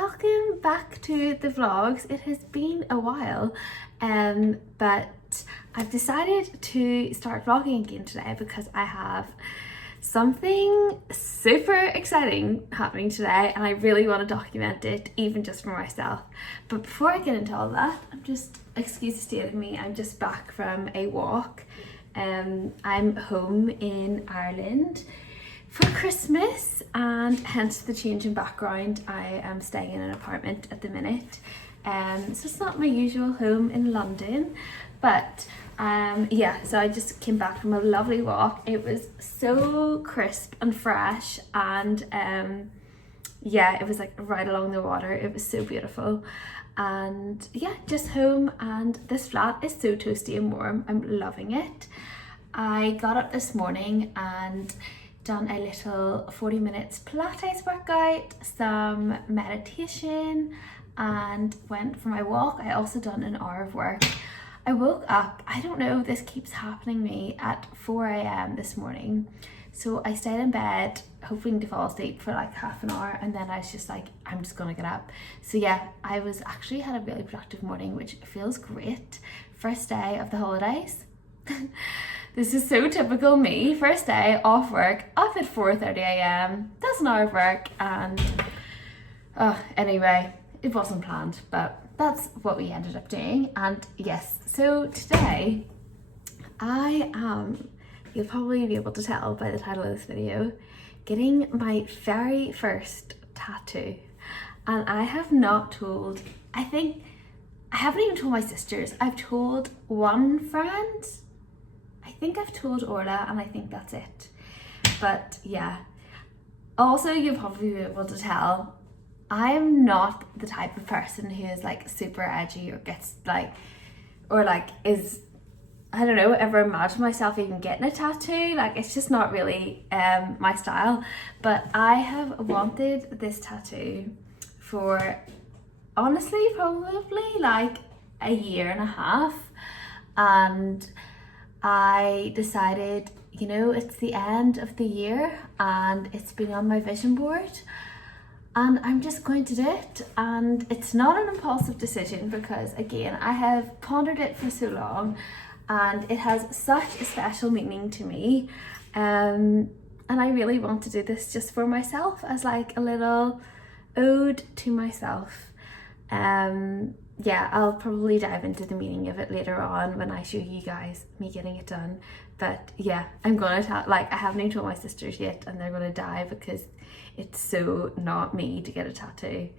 welcome back to the vlogs. It has been a while, but I've decided to start vlogging again today because I have something super exciting happening today and I really want to document it, even just for myself. But before I get into all that, excuse the state of me, I'm just back from a walk. I'm home in Ireland for Christmas, and hence the change in background. I am staying in an apartment at the minute, so it's not my usual home in London, but yeah, so I just came back from a lovely walk. It was so crisp and fresh, and yeah, it was like right along the water. It was so beautiful, and yeah, just home, and this flat is so toasty and warm. I'm loving it. I got up this morning and done a little 40 minutes Pilates workout, some meditation, and went for my walk. I also done an hour of work. I woke up, I don't know, this keeps happening to me, at 4 a.m. this morning. So I stayed in bed hoping to fall asleep for like half an hour, and then I was just like, I'm just gonna get up. So yeah, I was actually had a really productive morning, which feels great. First day of the holidays. This is so typical me. First day off work, up at 4:30 a.m. That's an hour of work, and anyway, it wasn't planned, but that's what we ended up doing. And yes, so today I am, you'll probably be able to tell by the title of this video, getting my very first tattoo. And I have not told, I haven't even told my sisters. I've told one friend, I think I've told Orla, and I think that's it. But yeah, also you'll probably be able to tell, I am not the type of person who is like super edgy or gets like, or like is, I don't know, ever imagine myself even getting a tattoo. Like, it's just not really my style. But I have wanted this tattoo for, honestly, probably like a year and a half. And I decided, you know, it's the end of the year and it's been on my vision board, and I'm just going to do it. And it's not an impulsive decision because, again, I have pondered it for so long and it has such a special meaning to me, and I really want to do this just for myself, as like a little ode to myself. Yeah, I'll probably dive into the meaning of it later on when I show you guys me getting it done. But yeah, I'm gonna tell, like, I haven't even told my sisters yet, and they're gonna die because it's so not me to get a tattoo.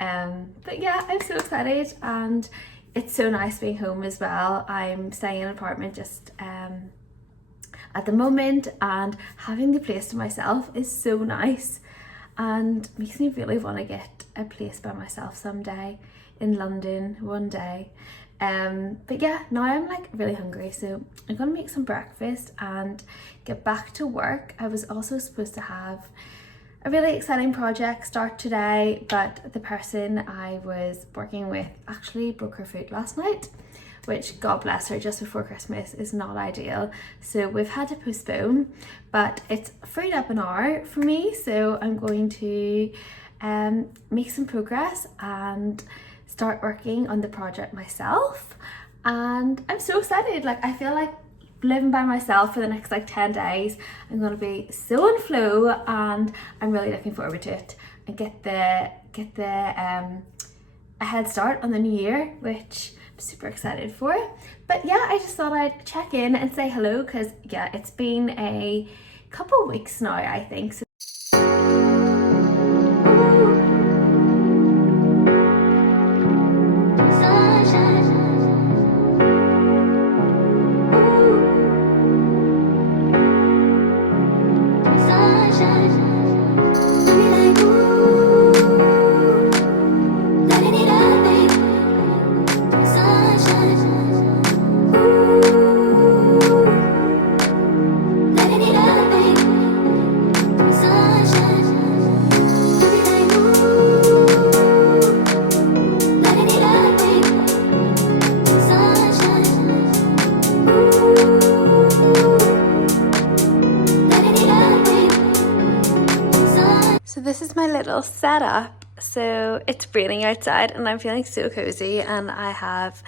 But yeah, I'm so excited, and it's so nice being home as well. I'm staying in an apartment just at the moment, and having the place to myself is so nice and makes me really want to get a place by myself someday in London one day. But yeah, now I'm like really hungry, so I'm gonna make some breakfast and get back to work. I was also supposed to have a really exciting project start today, but the person I was working with actually broke her foot last night, which, God bless her, just before Christmas is not ideal. So we've had to postpone, but it's freed up an hour for me, so I'm going to make some progress and start working on the project myself. And I'm so excited. Like, I feel like living by myself for the next like 10 days. I'm gonna be so in flow, and I'm really looking forward to it, and get the a head start on the new year, which I'm super excited for. But yeah, I just thought I'd check in and say hello, because yeah, it's been a couple weeks now, I think. So this is my little setup So it's raining outside and I'm feeling so cozy, and I have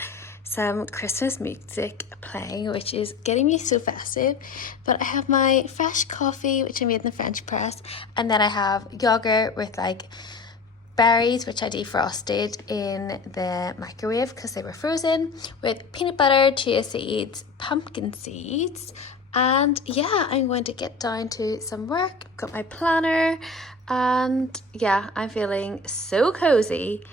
some Christmas music playing, which is getting me so festive. But I have my fresh coffee, which I made in the French press, and then I have yogurt with like berries, which I defrosted in the microwave because they were frozen, with peanut butter, chia seeds, pumpkin seeds, and yeah, I'm going to get down to some work. I've got my planner, and yeah, I'm feeling so cozy,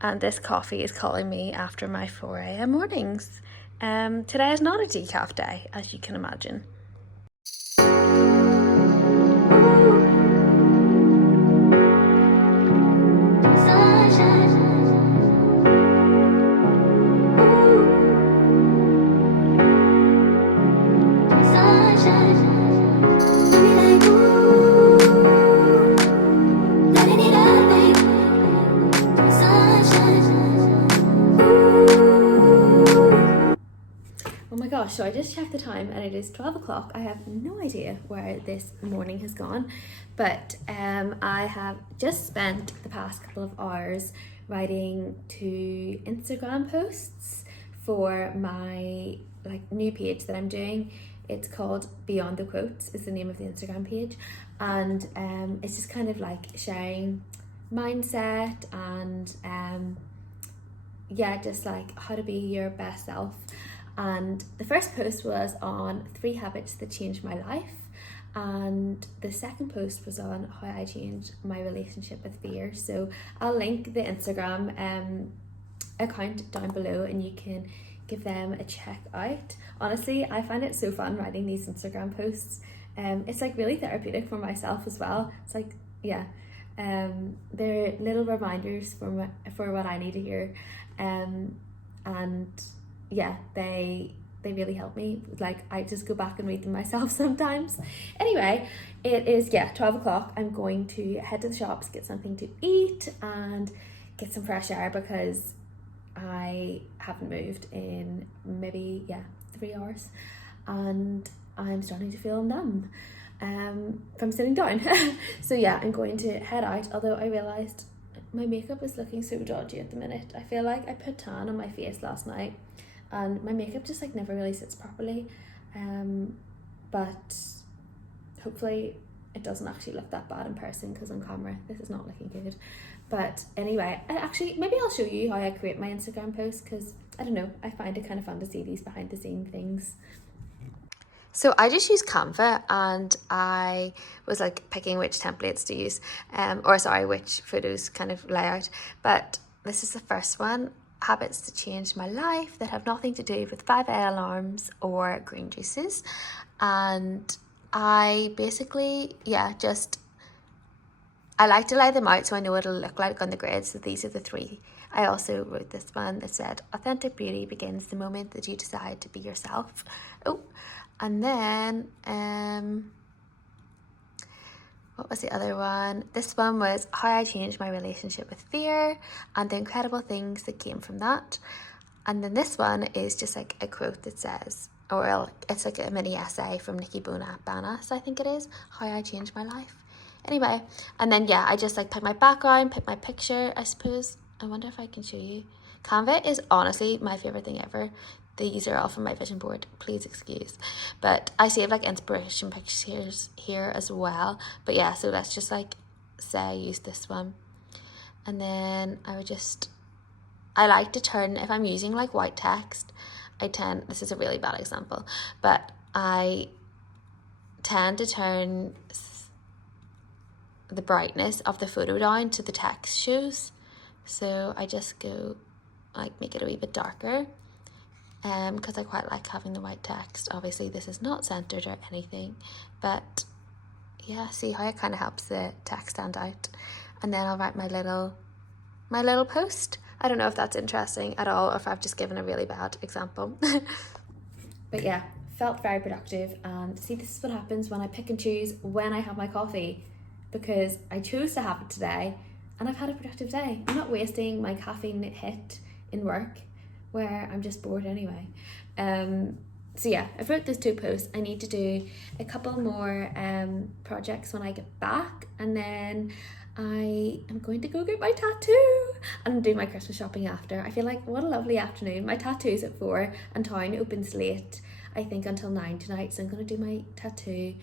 and this coffee is calling me after my 4 a.m. mornings. Today is not a decaf day, as you can imagine. Oh my gosh, so I just checked the time and it is 12 o'clock. I have no idea where this morning has gone, but I have just spent the past couple of hours writing 2 Instagram posts for my new page that I'm doing. It's called Beyond the Quotes is the name of the Instagram page, and it's just kind of like sharing mindset and yeah, just like how to be your best self. And the first post was on 3 habits that changed my life, and the second post was on how I changed my relationship with fear. So I'll link the Instagram account down below and you can give them a check out. Honestly, I find it so fun writing these Instagram posts. It's like really therapeutic for myself as well. It's like, yeah, they're little reminders for what I need to hear, and yeah, they really help me. Like, I just go back and read them myself sometimes. Anyway, it is 12 o'clock. I'm going to head to the shops, get something to eat and get some fresh air because I haven't moved in maybe 3 hours, and I'm starting to feel numb from sitting down. So yeah, I'm going to head out, although I realized my makeup is looking so dodgy at the minute. I feel like I put tan on my face last night and my makeup just like never really sits properly, but hopefully it doesn't actually look that bad in person, because on camera this is not looking good. But anyway, maybe I'll show you how I create my Instagram posts, because I don't know, I find it kind of fun to see these behind the scene things. So I just use Canva, and I was like picking which templates to use, which photos kind of layout. But this is the first one: habits to change my life that have nothing to do with 5 a.m. alarms or green juices. And I basically, I like to lay them out so I know what it'll look like on the grid. So these are the 3. I also wrote this one that said, authentic beauty begins the moment that you decide to be yourself. Oh, and then, what was the other one? This one was how I changed my relationship with fear and the incredible things that came from that. And then this one is just like a quote that says, it's like a mini essay from Nikki Banas, I think it is, how I changed my life. Anyway, and then I just like pick my background, pick my picture, I suppose. I wonder if I can show you. Canva is honestly my favorite thing ever. These are all from my vision board, please excuse. But I save like inspiration pictures here as well. But yeah, so let's just like say I use this one. And then I like to turn, if I'm using like white text, this is a really bad example, but I tend to turn the brightness of the photo down to the text shows. So I just go like make it a wee bit darker, because I quite like having the white text. Obviously this is not centered or anything, but yeah, see how it kind of helps the text stand out. And then I'll write my little post. I don't know if that's interesting at all, or if I've just given a really bad example. But yeah, felt very productive. And see, this is what happens when I pick and choose when I have my coffee, because I chose to have it today and I've had a productive day. I'm not wasting my caffeine hit in work where I'm just bored anyway. So yeah, I've wrote those 2 posts. I need to do a couple more projects when I get back, and then I am going to go get my tattoo and do my Christmas shopping after. I feel like what a lovely afternoon. My tattoo's at 4 and town opens late, I think until 9 tonight, so I'm going to do my tattoo,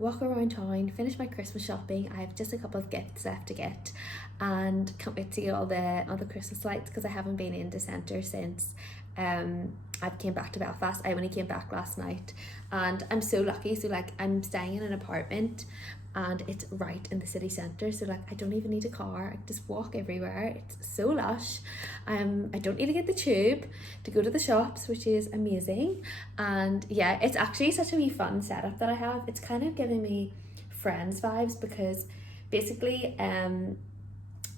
walk around town, finish my Christmas shopping. I have just a couple of gifts left to get and can't wait to see all the Christmas lights because I haven't been into centre since I came back to Belfast. I only came back last night and I'm so lucky. So like I'm staying in an apartment and it's right in the city centre, so like I don't even need a car. I just walk everywhere. It's so lush. I don't need to get the tube to go to the shops, which is amazing. And yeah, it's actually such a wee fun setup that I have. It's kind of giving me Friends vibes because basically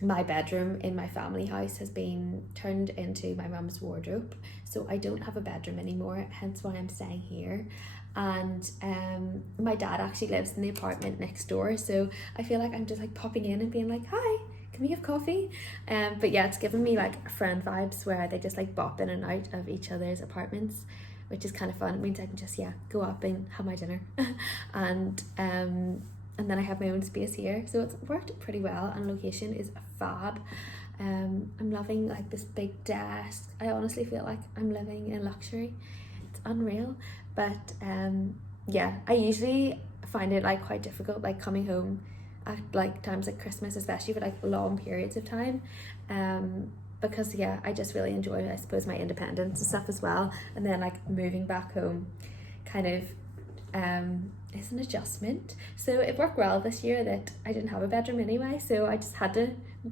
my bedroom in my family house has been turned into my mum's wardrobe, so I don't have a bedroom anymore, hence why I'm staying here. And my dad actually lives in the apartment next door, so I feel like I'm just like popping in and being like, hi, can we have coffee? But yeah, it's giving me like friend vibes where they just like bop in and out of each other's apartments, which is kind of fun. It means I can just go up and have my dinner and then I have my own space here, so it's worked pretty well and location is fab. I'm loving like this big desk. I honestly feel like I'm living in luxury. It's unreal. But yeah, I usually find it like quite difficult like coming home at like times like Christmas, especially for like long periods of time, because yeah, I just really enjoy, I suppose, my independence and stuff as well. And then like moving back home kind of is an adjustment. So it worked well this year that I didn't have a bedroom anyway, so I just had to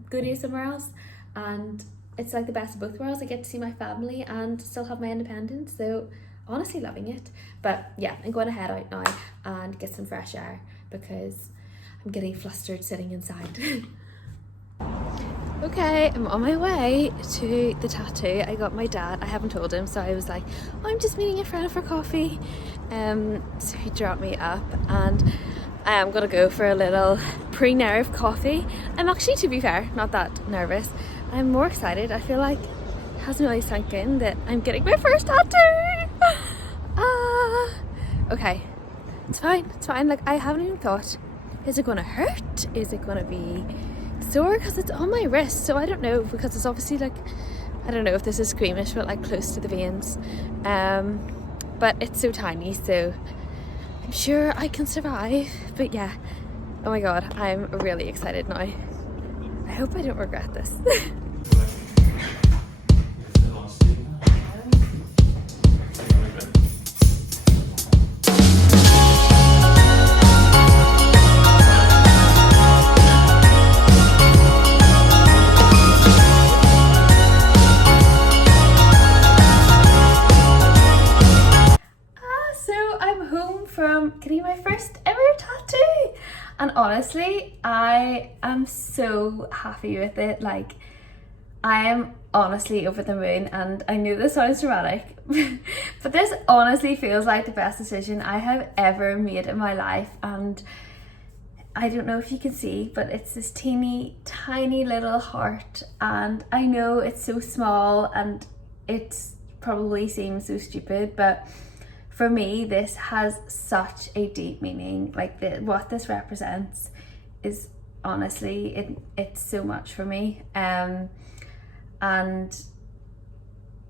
go to somewhere else, and it's like the best of both worlds. I get to see my family and still have my independence, so honestly loving it. But yeah, I'm going to head out now and get some fresh air because I'm getting flustered sitting inside. Okay, I'm on my way to the tattoo. I got my dad, I haven't told him, so I was like, oh, I'm just meeting a friend for coffee. So he dropped me up and I am gonna go for a little pre-nerve coffee. I'm actually, to be fair, not that nervous. I'm more excited. I feel like it hasn't really sunk in that I'm getting my first tattoo. Okay, it's fine. Like I haven't even thought, is it gonna hurt? Is it gonna be sore? Because it's on my wrist, so I don't know, because it's obviously like, I don't know if this is squeamish, but like close to the veins. But it's so tiny, so I'm sure I can survive. But yeah, oh my god, I'm really excited now. I hope I don't regret this. Getting my first ever tattoo, and honestly I am so happy with it. Like I am honestly over the moon, and I know this sounds dramatic but this honestly feels like the best decision I have ever made in my life. And I don't know if you can see, but it's this teeny tiny little heart, and I know it's so small and it probably seems so stupid, but for me, this has such a deep meaning. Like what this represents is honestly, it's so much for me. And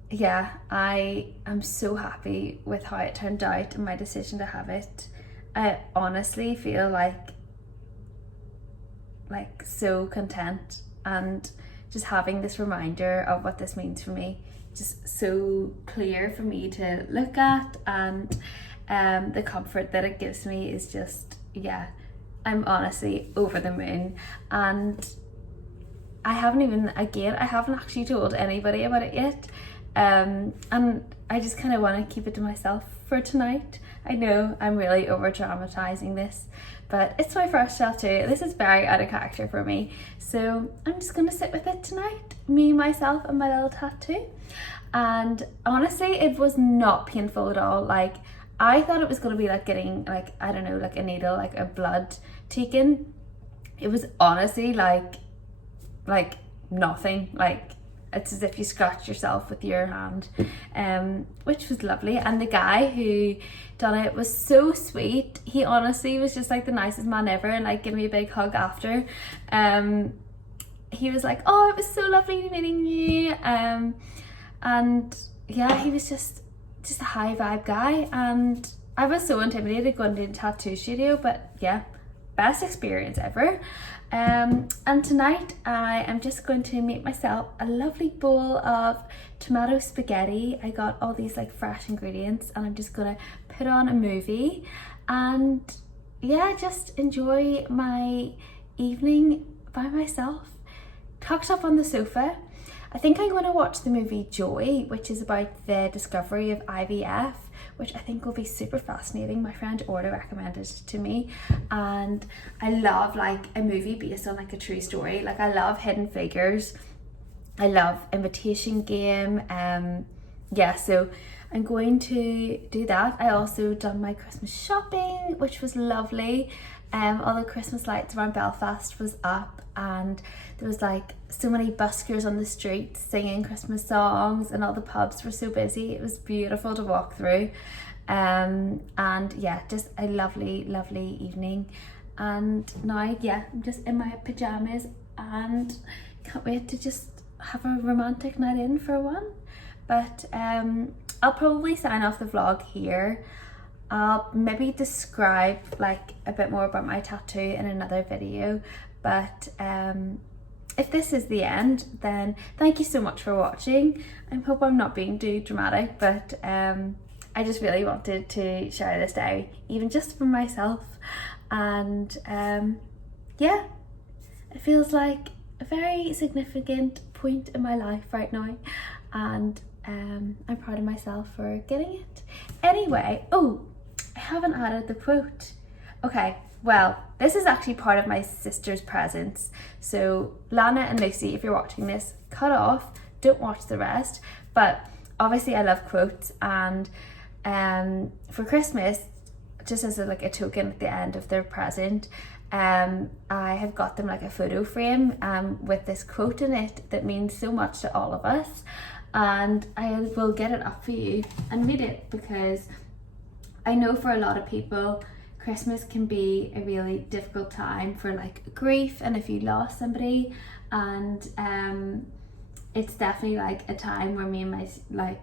yeah, I am so happy with how it turned out and my decision to have it. I honestly feel like so content, and just having this reminder of what this means for me, just so clear for me to look at, and the comfort that it gives me is just, yeah, I'm honestly over the moon. And I haven't actually told anybody about it yet, and I just kind of want to keep it to myself for tonight. I know I'm really over dramatizing this, but it's my first tattoo. This is very out of character for me, so I'm just gonna sit with it tonight, me, myself, and my little tattoo. And honestly, it was not painful at all. Like I thought it was gonna be like getting like, I don't know, like a needle, like a blood taken. It was honestly like nothing. Like it's as if you scratch yourself with your hand, which was lovely. And the guy who done it was so sweet. He honestly was just like the nicest man ever, and like gave me a big hug after. He was like, oh, it was so lovely meeting you, and yeah, he was just a high vibe guy, and I was so intimidated going to the tattoo studio, but yeah, best experience ever. And tonight I am just going to make myself a lovely bowl of tomato spaghetti. I got all these like fresh ingredients, and I'm just gonna put on a movie and yeah, just enjoy my evening by myself, tucked up on the sofa. I think I'm going to watch the movie Joy, which is about the discovery of IVF, which I think will be super fascinating. My friend Orla recommended it to me, and I love like a movie based on like a true story. Like I love Hidden Figures, I love Imitation Game. Yeah, so I'm going to do that. I also done my Christmas shopping, which was lovely. All the Christmas lights around Belfast was up, and there was like so many buskers on the streets singing Christmas songs, and all the pubs were so busy. It was beautiful to walk through, and yeah, just a lovely evening. And now yeah, I'm just in my pajamas and can't wait to just have a romantic night in for one. But I'll probably sign off the vlog here. I'll maybe describe like a bit more about my tattoo in another video, but if this is the end, then thank you so much for watching. I hope I'm not being too dramatic, but I just really wanted to share this day, even just for myself. And yeah, it feels like a very significant point in my life right now, and I'm proud of myself for getting it. Anyway, oh, I haven't added the quote. Okay, well, this is actually part of my sister's presents. So Lana and Lucy, if you're watching this, cut off, don't watch the rest. But obviously I love quotes, and for Christmas, just as like a token at the end of their present, I have got them like a photo frame with this quote in it that means so much to all of us. And I will get it up for you and read it, because I know for a lot of people, Christmas can be a really difficult time for like grief and if you lost somebody, and it's definitely like a time where me and my sorry,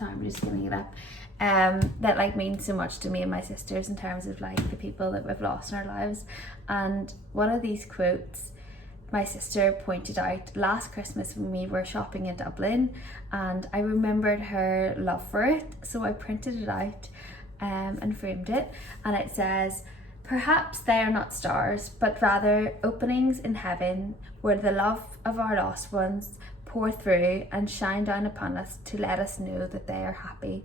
I'm just getting it up, that like means so much to me and my sisters in terms of like the people that we've lost in our lives. And one of these quotes my sister pointed out last Christmas when we were shopping in Dublin, and I remembered her love for it, so I printed it out and framed it. And it says, "Perhaps they are not stars, but rather openings in heaven where the love of our lost ones pour through and shine down upon us to let us know that they are happy."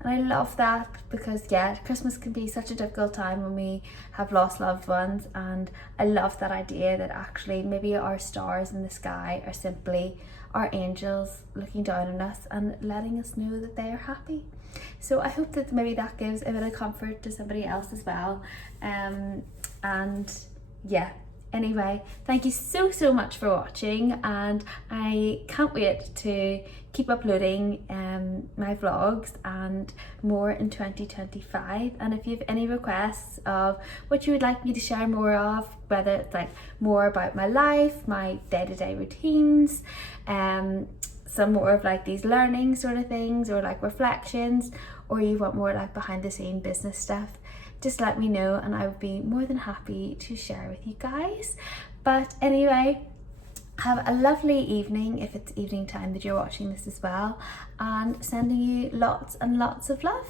And I love that, because yeah, Christmas can be such a difficult time when we have lost loved ones, and I love that idea that actually maybe our stars in the sky are simply our angels looking down on us and letting us know that they are happy. So I hope that maybe that gives a bit of comfort to somebody else as well. And yeah, anyway, thank you so much for watching, and I can't wait to keep uploading my vlogs and more in 2025. And if you have any requests of what you would like me to share more of, whether it's like more about my life, my day-to-day routines, some more of like these learning sort of things, or like reflections, or you want more like behind the scene business stuff, just let me know and I would be more than happy to share with you guys. But anyway, have a lovely evening if it's evening time that you're watching this as well, and sending you lots and lots of love.